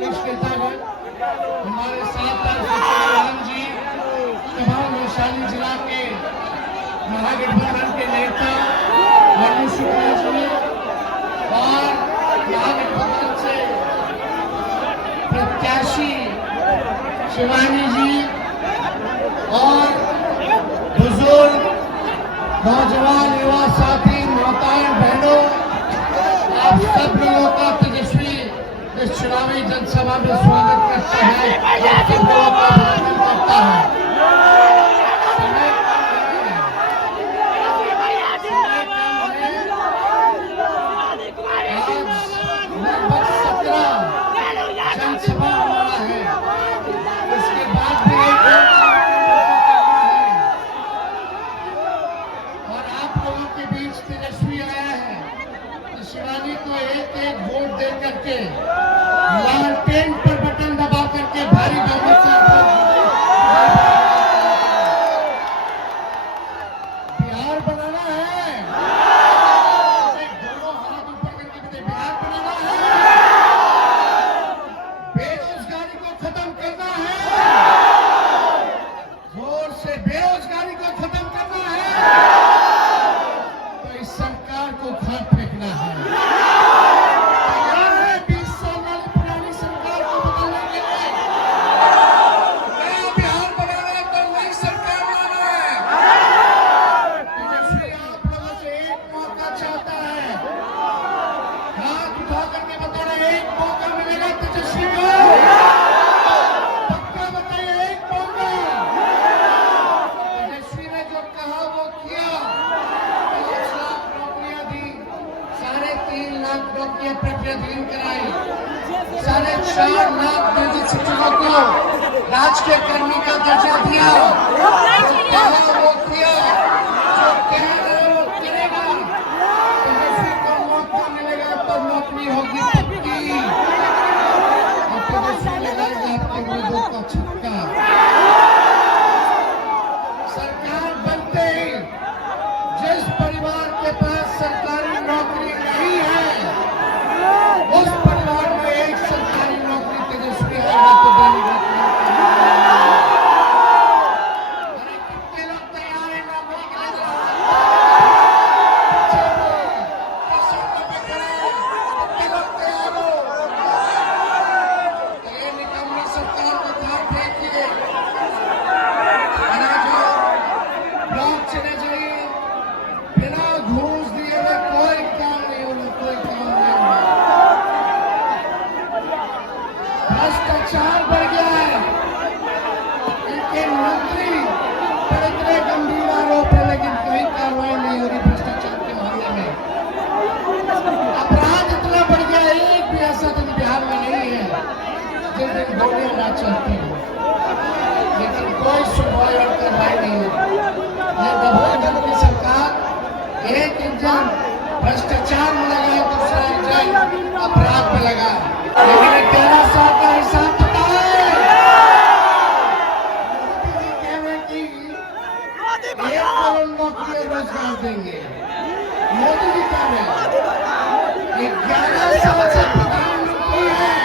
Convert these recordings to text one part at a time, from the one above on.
वरिष्ठ नेतागण, हमारे साथ राम जी, तमाम वैशाली जिला के महागठबंधन के नेता मनु शुक्ला जी और महागठबंधन से प्रत्याशी शिवानी जी और बुजुर्ग नौजवान युवा साथी माताएं बहनों, आप सब लोगों का तेजस्वी इस चुनावी जनसभा में स्वागत करते हैं, आप सब लोगों का अभिनंदन करता है। लगभग 17 जनसभा हुआ है, उसके बाद भी और आप लोगों के बीच तेजस्वी आया है तो शिवानी को एक वोट दे करके लालटेन पर बटन दबा करके भारी बहुमत से बिहार बनाना है। दोनों हाथ ऊपर करके बताइए, बिहार बनाना है, बेरोजगारी को खत्म करना है, जोर से बेरोजगारी को खत्म करना है, तो इस सरकार को घर फेंकना है। तैयार है 20 साल वाली पुरानी सरकार को बदलने के लिए, नया बिहार बनाना है तो नई सरकार लाना है। तेजस्वी आप लोगों से एक मौका चाहता है, हाथ उठा करके बताना, एक मौका मिलेगा तेजस्वी को, पक्का बताइए, एक मौका। तेजस्वी ने जो कहा वो किया, 5 लाख नौकरियां दी, 3.5 लाख नौकरियां प्रक्रियाधीन कराई, 4.5 लाख निजी शिक्षकों को राजकीय कर्मी का दर्जा दिया, जो कहा वो किया, जो कह रहे वो करेगा। तेजस्वी को मौका मिलेगा तो नौकरी होगी पक्की, और तेजस्वी लगाएगा आपके विरोधों का छक्का। सरकार बनते ही जिस परिवार के पास सरकारी नौकरी नहीं है, उस परिवार में एक सरकारी नौकरी तेजस्वी आएगा तो देने का अरे कितने लोग तैयार हैं नौकरी के लिए? कितने लोग तैयार हो? तो ये निकम्मी सरकार को धार फेंकिए, ब्लॉक चले जाइए, बिना घूस दिए हुए कोई काम नहीं होगा, कोई काम नहीं होगा। भ्रष्टाचार बढ़ गया है, इनके मंत्री पर इतने गंभीर आरोप है लेकिन कोई कार्रवाई नहीं हो रही भ्रष्टाचार के मामले में। अपराध इतना बढ़ गया है, एक भी ऐसा दिन बिहार में नहीं है जिस दिन गोली ना चलती हो, लेकिन कोई सुनवाई और कार्रवाई नहीं होती। ये गठबंधन की सरकार एक इंजन भ्रष्टाचार में लगा, दूसरा इंजन अपराध में लगा, लेकिन 13 साल का हिसाब पता है। मोदी जी कह रहे हैं कि 1 करोड़ नौकरियां रोजगार देंगे, मोदी जी कह रहे हैं 11 साल से प्रधानमंत्री है,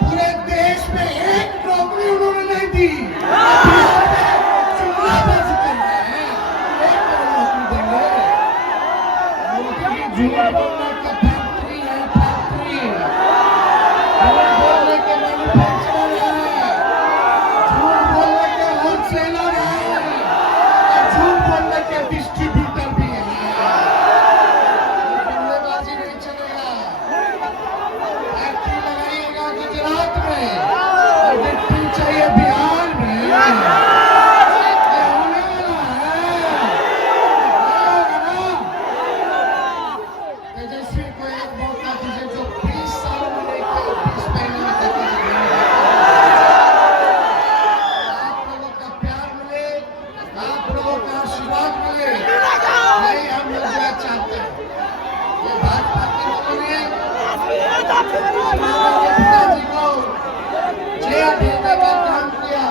पूरे देश में एक नौकरी उन्होंने नहीं दी, चुनावबाजी कर रहे हैं, 1 करोड़ नौकरी देंगे। मोदी जी झूठ बोलने का फैक्ट्री है, फैक्ट्री झूठ बोलने के मैन्युफैक्चरर है, झूठ बोलने के होलसेलर है, और झूठ बोलने के डिस्ट्रीब्यूटर भी है। बल्लेबाजी नहीं चलेगा, फैक्ट्री लगाइएगा गुजरात में और फैक्ट्री चाहिए बिहार में। ये होने वाला है, नहीं होगा ना? तेजस्वी को एक मौका दीजिए, जो 20 साल में नहीं किया, 20 महीने में करके दिखाएगा। आप लोगों का प्यार मिले, आप लोगों का आशीर्वाद मिले, यही हम लोग चाहते हैं। ये भाजपा के लोगों ने शिवानी के पिताजी को जेल भेजने का काम किया,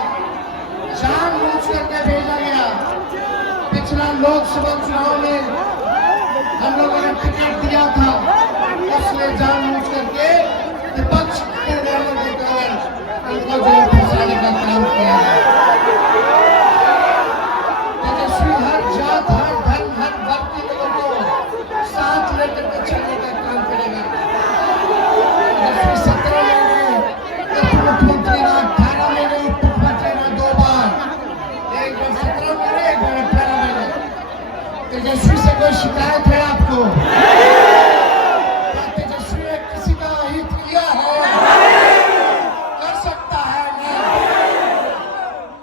जानबूझ करके भेजा गया। पिछला लोकसभा चुनाव में हम लोगों ने टिकट दिया था, उसने जानबूझ करके विपक्ष के निर्णय देकर उनको जो है फंसाने का काम किया है। तेजस्वी हर जात, हर धर्म, हर वर्ग के लोगों को साथ लेकर के चलने का काम करेगा। तेजस्वी 17 महीने उप मुख्यमंत्री रहा, 18 महीने उप मुख्यमंत्री रहा, 2 बार, एक बार 17 महीने, एक बार 18 महीने। तेजस्वी से कोई शिकायत है आपको? क्या तेजस्वी ने किसी का हित किया है? कर सकता है नहीं।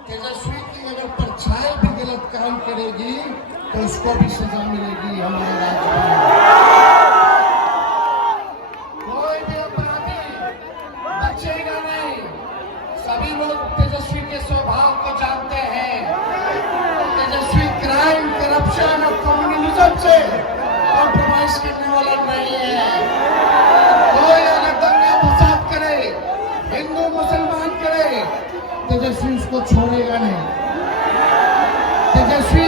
तेजस्वी की अगर परछाई भी गलत काम करेगी तो उसको भी सजा मिलेगी हमारे राज्य में। कोई भी अपराधी बचेगा नहीं। सभी लोग तेजस्वी के स्वभाव को जानते हैं। तेजस्वी क्राइम, करप्शन और कम्युनिज्म से कॉम्प्रोमाइज करने वाला नहीं है। कोई अगर दंगा फसाद करे, हिंदू मुसलमान करे, तेजस्वी उसको छोड़ेगा नहीं। तेजस्वी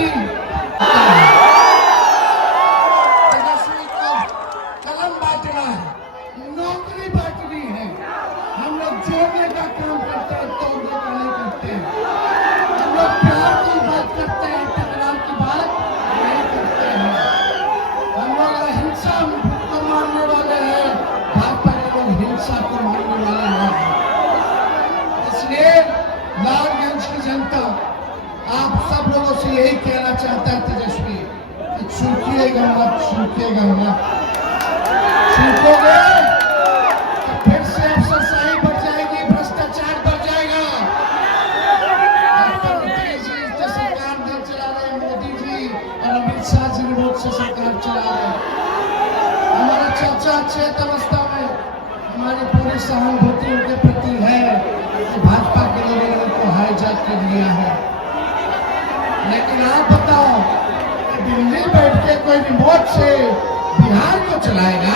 को कलम बांटना है, नौकरी बांटनी है। हम लोग जोड़ने का काम करते हैं, तोड़ने का नहीं करते हैं। हम लोग प्यार की बात करते हैं, टकराव की बात नहीं करते हैं। हम लोग अहिंसा को मानने वाले हैं, भाजपा के लोग हिंसा को मानने वाले हैं। इसलिए लालगंज की जनता आप सब लोगों से यही कहना चाहता है, तेजस्वी छूटिएगा मत, छूटिएगा मत। छूटोगे तो फिर से अफसरशाही बढ़ जाएगी, भ्रष्टाचार बढ़ जाएगा। प्रधानमंत्री जी जो सरकार नहीं चला रहे, मोदी जी और अमित शाह जी रिमोट से सरकार चला रहे। हमारे चाचा अच्छे अवस्था में, हमारी पूरी सहानुभूति उनके प्रति है कि भाजपा के लोगों ने उनको हाईजैक कर लिया है। लेकिन आप बताओ, दिल्ली बैठ के कोई रिमोट से बिहार को चलाएगा?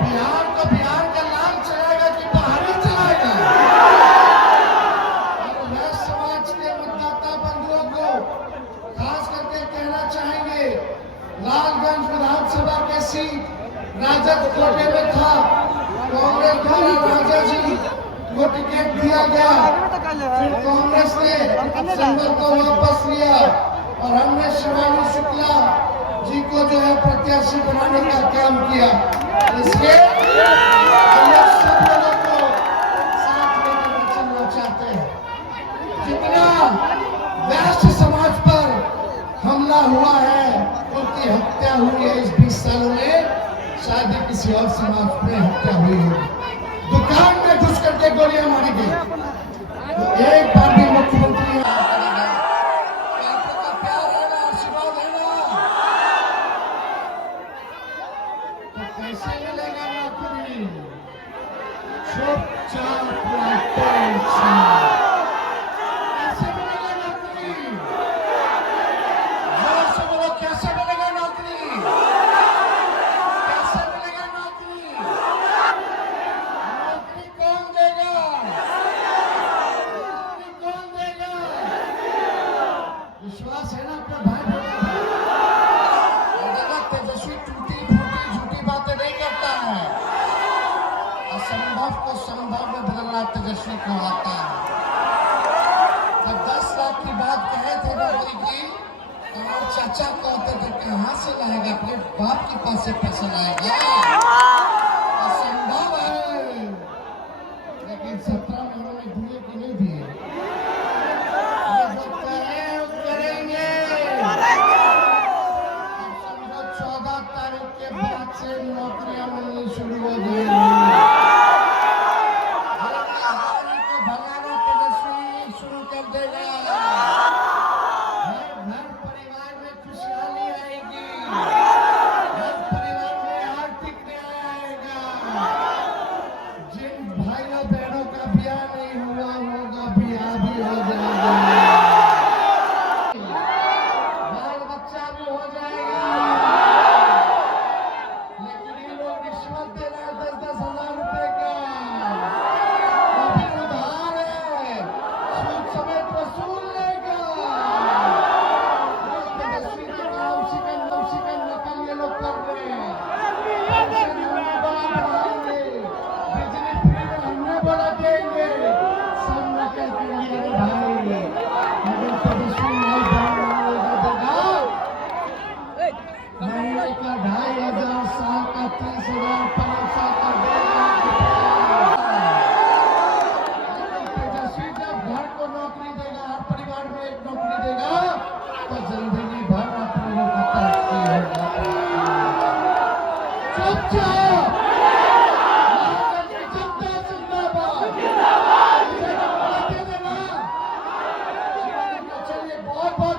बिहार को बिहार का नाम चलाएगा कि बाहरी चलाएगा? और वैश्य समाज के मतदाता बंधुओं को खास करके कहना चाहेंगे, लालगंज विधानसभा के सीट राजद कोटे में था, कांग्रेस द्वारा राजा जी को टिकट दिया गया, फिर कांग्रेस ने सिंबल को वापस लिया और हमने शिवानी शुक्ला जी को जो है प्रत्याशी बनाने का काम किया। इसलिए हम लोग सब लोगों को साथ लेकर चलना चाहते हैं। जितना वैश्य समाज पर हमला हुआ है, उनकी हत्या हुई है इस 20 सालों में, शायद ही किसी और समाज में हत्या हुई हो। दुकान में घुस करके गोलियां मारी गई, तो एक बार भी मुख्यमंत्री कैसे मिलेगा नौकरी? चुपचाप कैसे मिलेगा नौकरी? जोर से बोलो, कैसे मिलेगा नौकरी? कैसे मिलेगा नौकरी? नौकरी कौन देगा? नौकरी कौन देगा? विश्वास है ना अपने भाई बहनों पर? तेजस्वी टूटी फूटी झूठी बातें नहीं करता है। असंभव को संभव में बदलना तेजस्वी को आता है। जब 10 लाख की बात कहे थे नौकरी की, हमारे चाचा कहते थे कहां से लाएगा, अपने बाप के पास से पैसा लाएगा? असंभव है। लेकिन 17 महीनों में दिए कि नहीं दिए? जो करें वो करेंगे। 14 तारीख के बाद से नौकरियां मिलनी शुरू हो जाएंगी। को भगाना तेजस्वी शुरू कर देगा। हर परिवार में खुशहाली आएगी, हर परिवार में आर्थिक न्याय आएगा। जिन भाइयों बहनों का ब्याह नहीं हुआ होगा, ब्याह भी हो जाएगा, बाल बच्चा भी हो जाएगा। लेकिन ये लोग रिश्वत दे रहे हैं 10-10 हजार रुपए का, वो भी उधार है, सूद समेत वसूल लेगा। तेजस्वी के काम शिकन नकल ये लोग कर रहे हैं। और भरोसा कर देगा। तेजस्वी जब घर को नौकरी देगा, हर परिवार में एक नौकरी देगा, तो जिंदगी भर अपने लोग तरक्की होगा। चुपचाप महाराज की जनता जिंदाबाद। चलिए बहुत बहुत